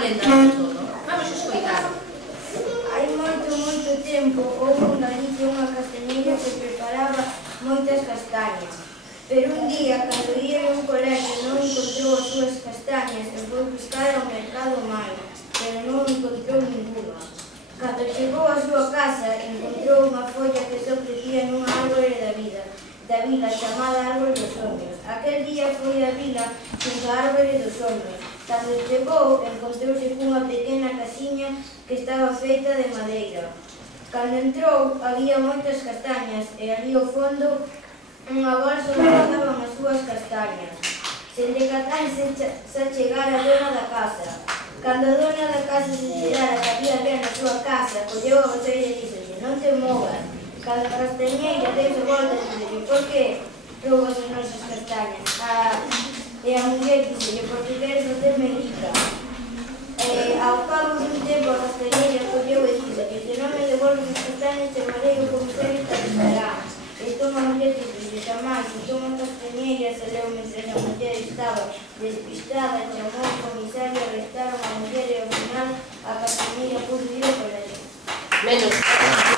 lenda de todo. Vamos a escoitar. Hai moito tempo houve en Galicia unha castañeira que preparaba moitas castañas. Pero un día, cando ia en un colegio, non encontrou as súas castañas e foi buscar ao mercado máis, pero non encontrou ninguna. Cando chegou á súa casa, encontrou unha folla que se ofrecía nunha árbore da vila chamada Árbore dos Sonhos. Aquel día foi á vila xunto á Árbore dos Sonhos. Cando chegou, encontrouse cunha pequena casiña que estaba feita de madeira. Cando entrou, había moitas castañas e ali ao fondo unha bolsa onde estaban as súas castañas. Sen decatarse se achegara a dona da casa. Cando a dona da casa se enterara que había alguén na súa casa, colleu a bolseira e dixolle: non te movas. Cando a castañeira deuse volta e dixolle: por que roubas as nosas castañas? E a muller dixolle: porque queres facerme rica. Ao cabo dun tempo a castañeira colleu e dixolle: se non me devolves as castañas, chamarei o comisario que avisará. Entón a muller dixolle: xamais. Entón a castañeira saleu mentre a muller estaba despistada, chamou o comisario, arrestaron a muller e ao final a castañeira pudo ir ao colegio. Menos.